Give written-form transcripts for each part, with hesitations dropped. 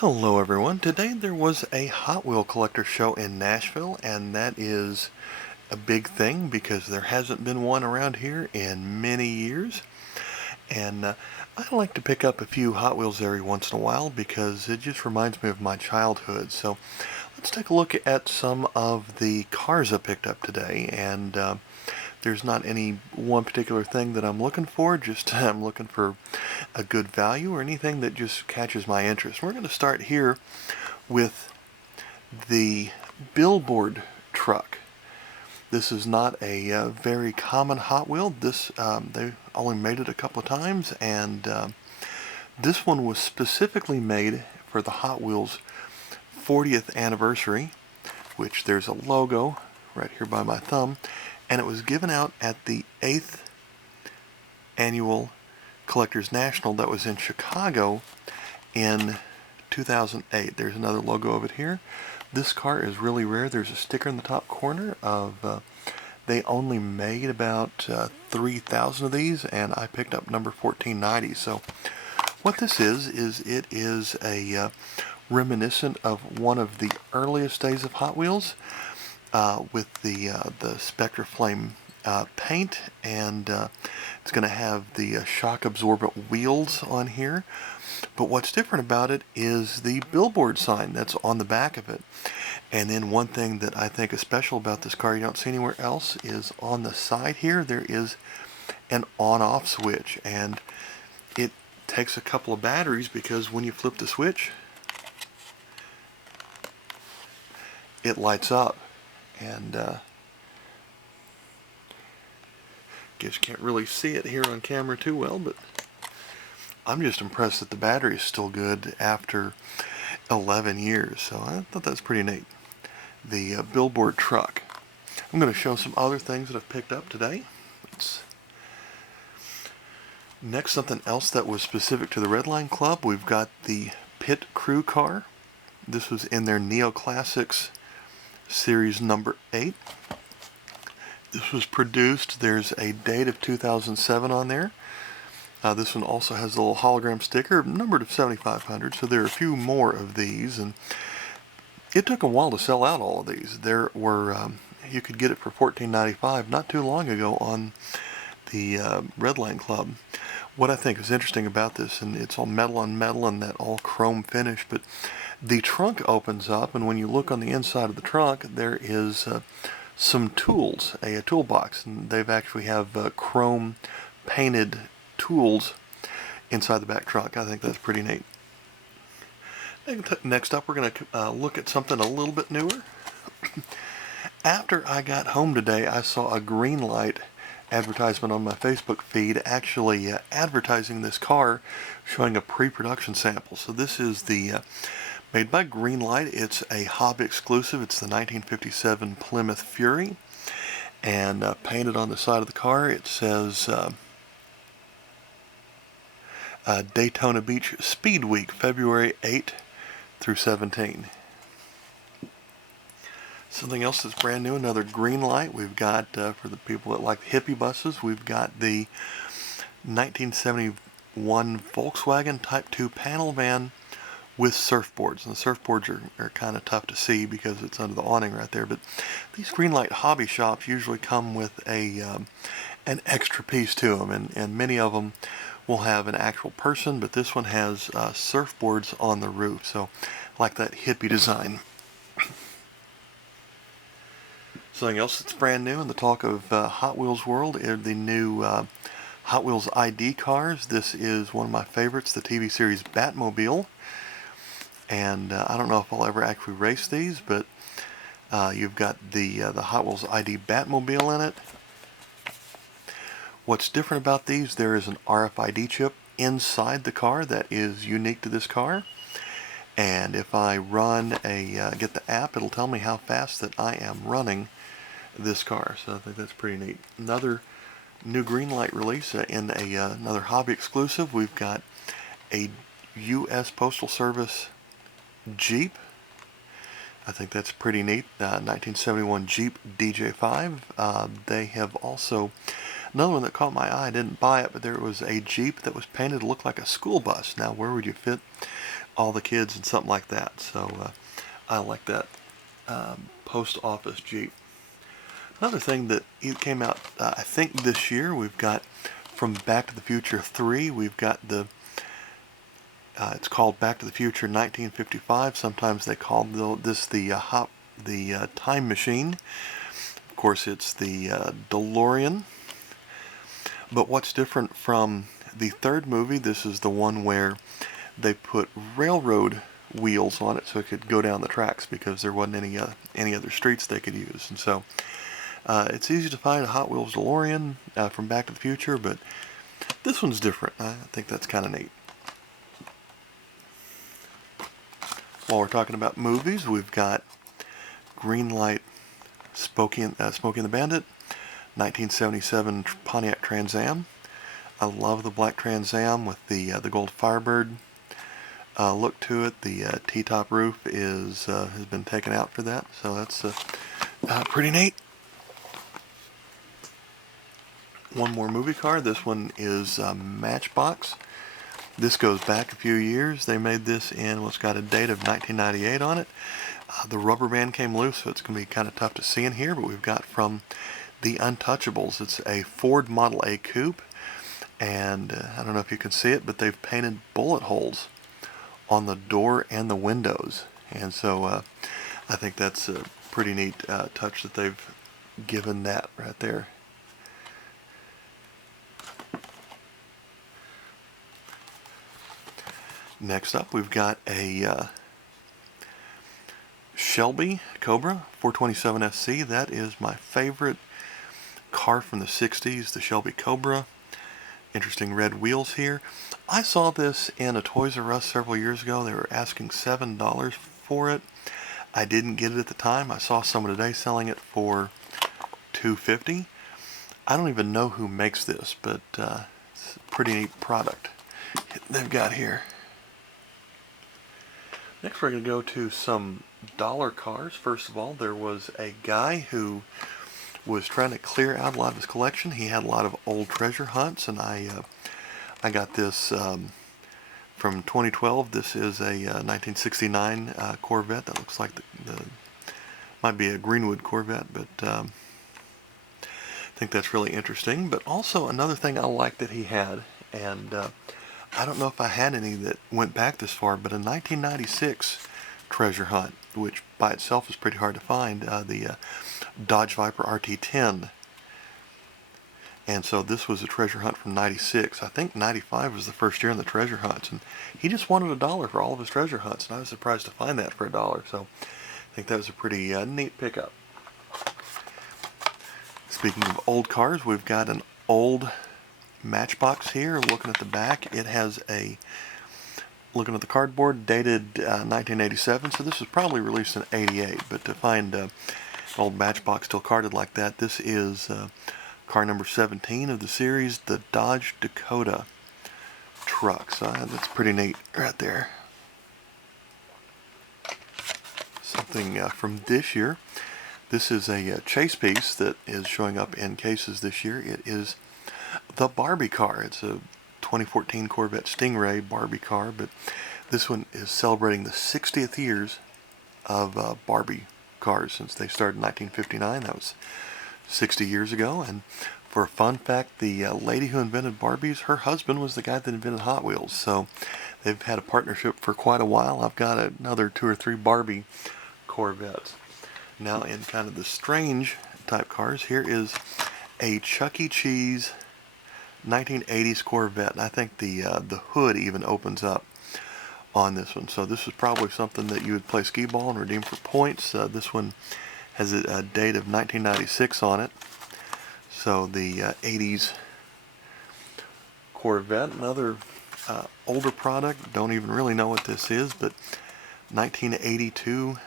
Hello everyone. Today there was a Hot Wheel collector show in Nashville, and that is a big thing because there hasn't been one around here in many years. And I like to pick up a few Hot Wheels every once in a while because it just reminds me of my childhood. So let's take a look at some of the cars I picked up today. And there's not any one particular thing that I'm looking for, just I'm looking for a good value or anything that just catches my interest. We're going to start here with the Billboard Truck. This is not a very common Hot Wheel. They only made it a couple of times, and this one was specifically made for the Hot Wheels 40th anniversary, which there's a logo right here by my thumb, and it was given out at the 8th annual Collectors National that was in Chicago in 2008. There's another logo of it here. This car is really rare. There's a sticker in the top corner of they only made about 3,000 of these, and I picked up number 1490. So what this is it is a reminiscent of one of the earliest days of Hot Wheels with the Spectra Flame paint, and it's going to have the shock absorbent wheels on here. But what's different about it is the billboard sign that's on the back of it. And then one thing that I think is special about this car you don't see anywhere else is on the side here there is an on-off switch, and it takes a couple of batteries because when you flip the switch it lights up. And guess you can't really see it here on camera too well, but I'm just impressed that the battery is still good after 11 years. So I thought that's pretty neat. The Billboard Truck. I'm going to show some other things that I've picked up today. Next, something else that was specific to the Redline Club. We've got the Pit Crew car. This was in their Neo Classics Series number 8. This was produced, there's a date of 2007 on there. This one also has a little hologram sticker, numbered of 7,500, so there are a few more of these, and it took a while to sell out all of these. There were, you could get it for $14.95 not too long ago on the Redline Club. What I think is interesting about this, and it's all metal on metal and that all chrome finish, but the trunk opens up, and when you look on the inside of the trunk, there is some tools, a toolbox, and they've actually have chrome painted tools inside the back trunk. I think that's pretty neat. Next up, we're going to look at something a little bit newer. After I got home today, I saw a Greenlight advertisement on my Facebook feed actually advertising this car, showing a pre-production sample. So this is the made by Greenlight. It's a hobby exclusive. It's the 1957 Plymouth Fury, and painted on the side of the car it says Daytona Beach Speed Week, February 8 through 17. Something else that's brand new, another Greenlight. We've got, for the people that like hippie buses, we've got the 1971 Volkswagen Type 2 panel van with surfboards. And the surfboards are kind of tough to see because it's under the awning right there. But these Greenlight hobby shops usually come with an extra piece to them, and many of them will have an actual person, but this one has surfboards on the roof. So I like that hippie design. Something else that's brand new in the talk of Hot Wheels world are the new Hot Wheels ID cars. This is one of my favorites, the TV series Batmobile. And I don't know if I'll ever actually race these, but you've got the Hot Wheels ID Batmobile in it. What's different about these, there is an RFID chip inside the car that is unique to this car. And if I run get the app, it'll tell me how fast that I am running this car. So I think that's pretty neat. Another new Greenlight release in another hobby exclusive. We've got a U.S. Postal Service Jeep. I think that's pretty neat. 1971 Jeep DJ5. They have also, another one that caught my eye, I didn't buy it, but there was a Jeep that was painted to look like a school bus. Now, where would you fit all the kids and something like that. So I like that post office Jeep. Another thing that came out, I think this year, we've got from Back to the Future 3, we've got the, it's called Back to the Future 1955. Sometimes they call this the time machine. Of course, it's the DeLorean. But what's different from the third movie, this is the one where they put railroad wheels on it so it could go down the tracks because there wasn't any other streets they could use. And so it's easy to find a Hot Wheels DeLorean from Back to the Future, but this one's different. I think that's kind of neat. While we're talking about movies, we've got Greenlight, Smokey and the Bandit, 1977 Pontiac Trans Am. I love the black Trans Am with the gold Firebird look to it. The T-top roof has been taken out for that, so that's pretty neat. One more movie car. This one is Matchbox. This goes back a few years. They made this in what's got a date of 1998 on it. The rubber band came loose, so it's going to be kind of tough to see in here, but we've got from the Untouchables. It's a Ford Model A Coupe, and I don't know if you can see it, but they've painted bullet holes on the door and the windows, and so I think that's a pretty neat touch that they've given that right there. Next up, we've got a Shelby Cobra 427 SC. That is my favorite car from the 60s, the Shelby Cobra. Interesting red wheels here. I saw this in a Toys R Us several years ago. They were asking $7 for it. I didn't get it at the time. I saw someone today selling it for $250. I don't even know who makes this, but it's a pretty neat product they've got here. Next, we're going to go to some dollar cars. First of all, there was a guy who was trying to clear out a lot of his collection. He had a lot of old treasure hunts, and I got this from 2012. This is a 1969 Corvette that looks like the might be a Greenwood Corvette, but I think that's really interesting. But also another thing I like that he had, and I don't know if I had any that went back this far, but a 1996 treasure hunt, which by itself is pretty hard to find, the Dodge Viper RT10. And so this was a treasure hunt from 96. I think 95 was the first year in the treasure hunts, and he just wanted $1 for all of his treasure hunts, and I was surprised to find that for $1. So I think that was a pretty neat pickup. Speaking of old cars, we've got an old Matchbox here. Looking at the back, it has looking at the cardboard, dated 1987, so this was probably released in 88, but to find an old Matchbox still carded like that, this is car number 17 of the series, the Dodge Dakota truck. So that's pretty neat right there. Something from this year. This is a chase piece that is showing up in cases this year. It is the Barbie car. It's a 2014 Corvette Stingray Barbie car, but this one is celebrating the 60th years of Barbie cars since they started in 1959. That was 60 years ago. And for a fun fact, the lady who invented Barbies, her husband was the guy that invented Hot Wheels. So they've had a partnership for quite a while. I've got another 2 or 3 Barbie Corvettes. Now in kind of the strange type cars, here is a Chuck E. Cheese 1980s Corvette, and I think the hood even opens up on this one. So this is probably something that you would play skee ball and redeem for points. This one has a date of 1996 on it. So the 80s Corvette, another older product. Don't even really know what this is, but 92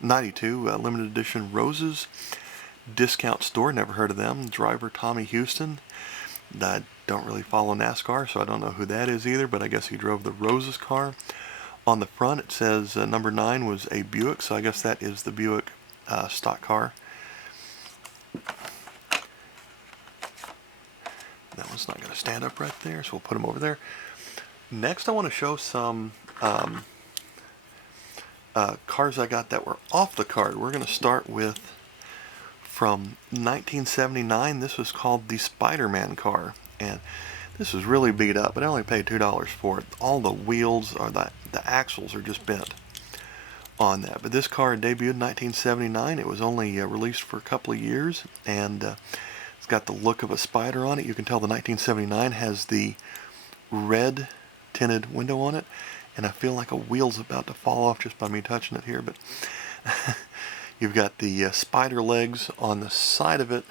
limited edition roses. Discount store, never heard of them. Driver Tommy Houston. I don't really follow NASCAR, so I don't know who that is either, but I guess he drove the Roses car. On the front it says number 9 was a Buick, so I guess that is the Buick stock car. That one's not going to stand up right there, so we'll put them over there. Next I want to show some cars I got that were off the card. We're going to start with, from 1979, this was called the Spider-Man car. And this was really beat up, but I only paid $2 for it. All the wheels, or the axles, are just bent on that. But this car debuted in 1979. It was only released for a couple of years, and it's got the look of a spider on it. You can tell the 1979 has the red tinted window on it, and I feel like a wheel's about to fall off just by me touching it here, but you've got the spider legs on the side of it,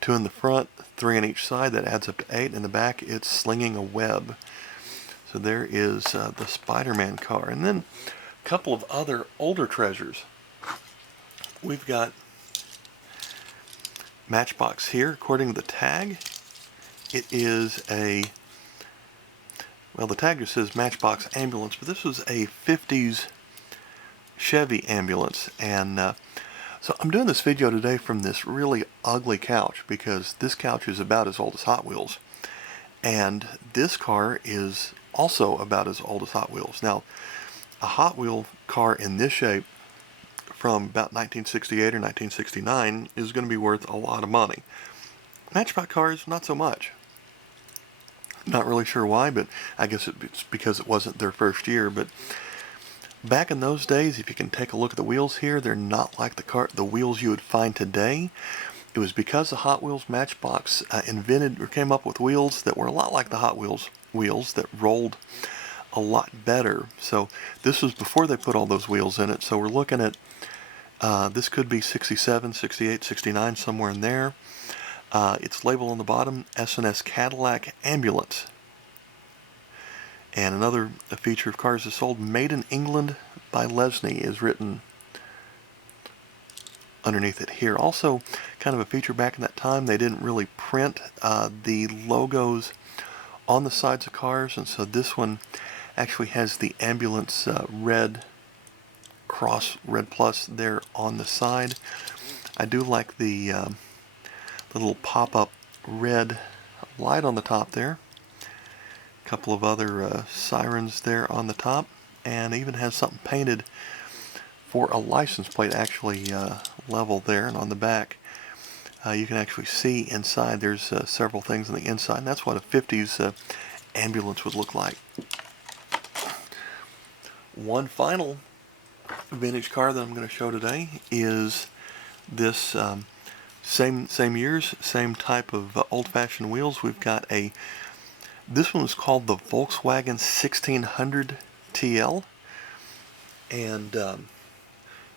2 in the front, 3 on each side. That adds up to 8. In the back, it's slinging a web. So there is the Spider-Man car. And then a couple of other older treasures. We've got Matchbox here. According to the tag, it is a, well, the tag just says Matchbox ambulance, but this was a 50s Chevy ambulance. And so I'm doing this video today from this really ugly couch, because this couch is about as old as Hot Wheels. And this car is also about as old as Hot Wheels. Now, a Hot Wheel car in this shape from about 1968 or 1969 is going to be worth a lot of money. Matchbox cars, not so much. Not really sure why, but I guess it's because it wasn't their first year. But back in those days, if you can take a look at the wheels here, they're not like the wheels you would find today. It was because the Hot Wheels Matchbox invented or came up with wheels that were a lot like the Hot Wheels wheels that rolled a lot better. So this was before they put all those wheels in it. So we're looking at, this could be 67, 68, 69, somewhere in there. It's labeled on the bottom, S&S Cadillac Ambulance. And another feature of cars that sold, made in England by Lesney, is written underneath it here. Also, kind of a feature back in that time, they didn't really print the logos on the sides of cars, and so this one actually has the ambulance red cross, red plus there on the side. I do like the little pop-up red light on the top there. A couple of other sirens there on the top, and even has something painted for a license plate, actually level there. And on the back, you can actually see inside. There's several things on the inside, and that's what a 50s ambulance would look like. One final vintage car that I'm going to show today is this same years, same type of old-fashioned wheels. We've got this one was called the Volkswagen 1600 TL, and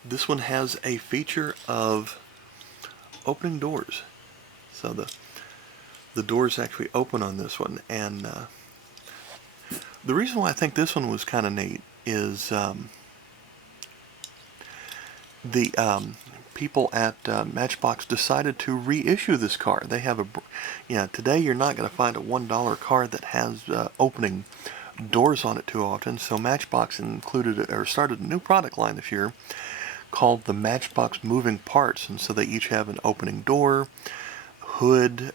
this one has a feature of opening doors. So the doors actually open on this one, and the reason why I think this one was kind of neat is the people at Matchbox decided to reissue this car. They have today you're not going to find a $1 car that has opening doors on it too often. So Matchbox started a new product line this year called the Matchbox Moving Parts, and so they each have an opening door, hood,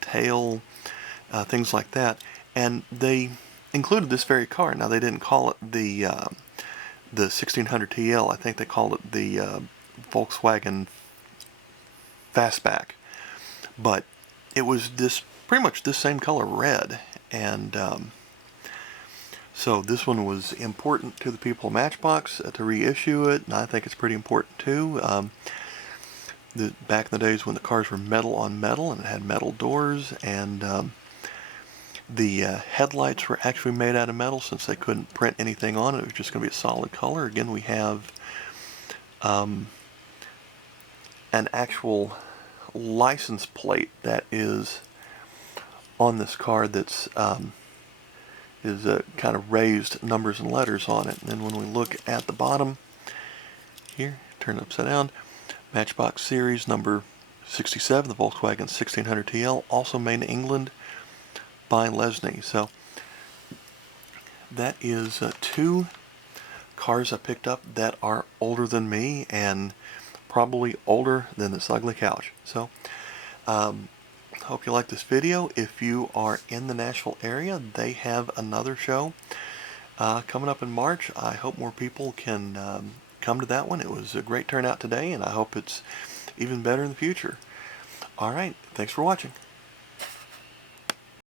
tail, things like that. And they included this very car. Now, they didn't call it the 1600 TL. I think they called it the Volkswagen Fastback. But it was pretty much this same color, red. And so this one was important to the people of Matchbox to reissue it, and I think it's pretty important too. Back in the days when the cars were metal on metal and it had metal doors, and the headlights were actually made out of metal since they couldn't print anything on it. It was just going to be a solid color. Again, we have an actual license plate that is on this car that's kind of raised numbers and letters on it. And then when we look at the bottom here, turn it upside down, Matchbox Series number 67, the Volkswagen 1600 TL, also made in England by Lesney. So that is 2 cars I picked up that are older than me and probably older than this ugly couch. So hope you like this video. If you are in the Nashville area, they have another show coming up in March. I hope more people can come to that one. It was a great turnout today, and I hope it's even better in the future. All right, thanks for watching.